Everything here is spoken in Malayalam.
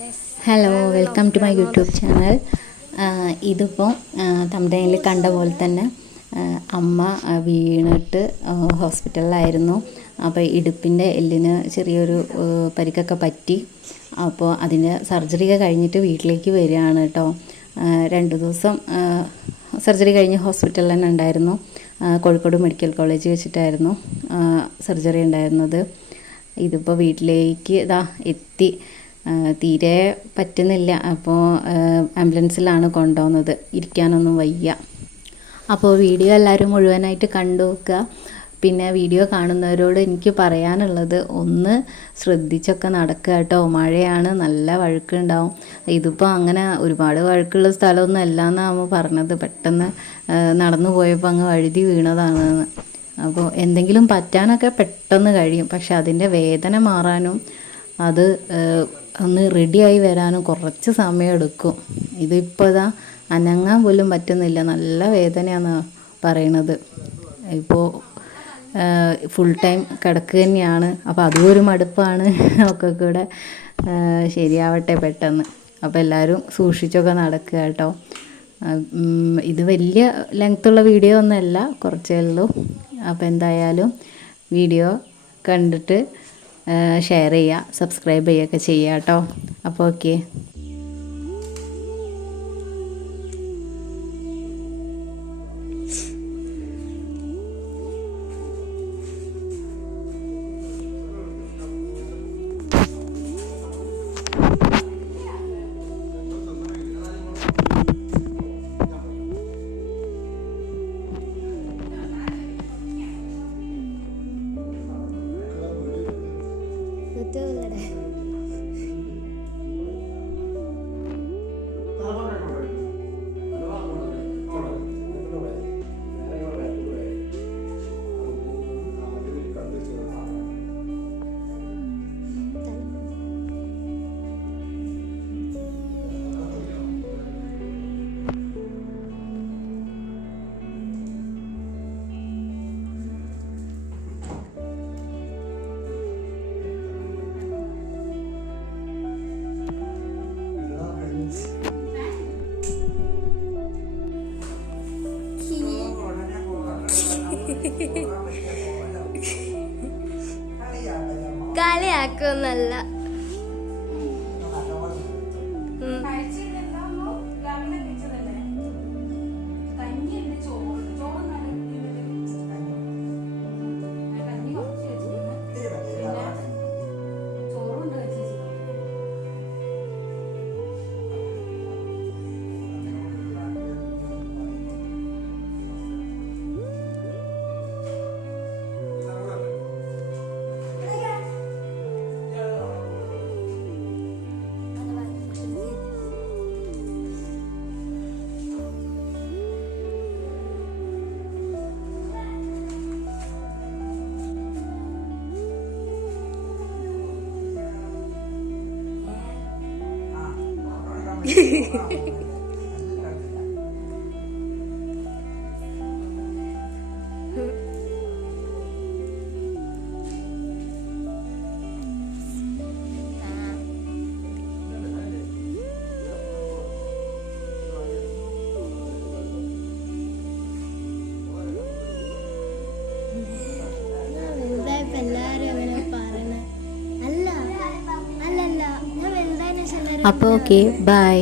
Hello, welcome to my YouTube channel. ഇതിപ്പോൾ തമ്പനയിൽ കണ്ട പോലെ തന്നെ അമ്മ വീണിട്ട് ഹോസ്പിറ്റലിലായിരുന്നു. അപ്പോൾ ഇടുപ്പിൻ്റെ എല്ലിന് ചെറിയൊരു പരിക്കൊക്കെ പറ്റി. അപ്പോൾ അതിന് സർജറിയൊക്കെ കഴിഞ്ഞിട്ട് വീട്ടിലേക്ക് വരികയാണ് കേട്ടോ. 2 ദിവസം സർജറി കഴിഞ്ഞ് ഹോസ്പിറ്റലിൽ തന്നെ ഉണ്ടായിരുന്നു. കോഴിക്കോട് മെഡിക്കൽ കോളേജ് വെച്ചിട്ടായിരുന്നു സർജറി ഉണ്ടായിരുന്നത്. ഇതിപ്പോൾ വീട്ടിലേക്ക് എത്തി. തീരെ പറ്റുന്നില്ല. അപ്പോൾ ആംബുലൻസിലാണ് കൊണ്ടുപോകുന്നത്. ഇരിക്കാനൊന്നും വയ്യ. അപ്പോൾ വീഡിയോ എല്ലാവരും മുഴുവനായിട്ട് കണ്ടു നോക്കുക. പിന്നെ വീഡിയോ കാണുന്നവരോട് എനിക്ക് പറയാനുള്ളത്, ഒന്ന് ശ്രദ്ധിച്ചൊക്കെ നടക്കുക കേട്ടോ. മഴയാണ്, നല്ല വഴുക്കുണ്ടാവും. ഇതിപ്പോൾ അങ്ങനെ ഒരുപാട് വഴുക്കുള്ള സ്ഥലമൊന്നും അല്ല എന്നാണ് പറഞ്ഞത്. പെട്ടെന്ന് നടന്നു പോയപ്പോൾ അങ്ങ് വഴുതി വീണതാണെന്ന്. അപ്പോൾ എന്തെങ്കിലും പറ്റാനൊക്കെ പെട്ടെന്ന് കഴിയും, പക്ഷെ അതിൻ്റെ വേദന മാറാനും അത് ഒന്ന് റെഡിയായി വരാനും കുറച്ച് സമയം എടുക്കും. ഇതിപ്പോൾ അനങ്ങാൻ പോലും പറ്റുന്നില്ല, നല്ല വേദനയാണ് പറയണത്. ഇപ്പോൾ ഫുൾ ടൈം കിടക്കുക തന്നെയാണ്. അപ്പോൾ അതും ഒരു മടുപ്പാണ്. ഒക്കെ കൂടെ ശരിയാവട്ടെ പെട്ടെന്ന്. അപ്പോൾ എല്ലാവരും സൂക്ഷിച്ചൊക്കെ നടക്കുക കേട്ടോ. ഇത് വലിയ ലെങ്ത്തുള്ള വീഡിയോ ഒന്നുമല്ല, കുറച്ചേ ഉള്ളൂ. അപ്പോൾ എന്തായാലും വീഡിയോ കണ്ടിട്ട് ഷെയർ ചെയ്യുക, സബ്സ്ക്രൈബ് ചെയ്യുകയൊക്കെ ചെയ്യുക കേട്ടോ. അപ്പോൾ ഓക്കെ. കളിയാക്കൊന്നല്ല. അപ്പോൾ ഓക്കെ, ബൈ.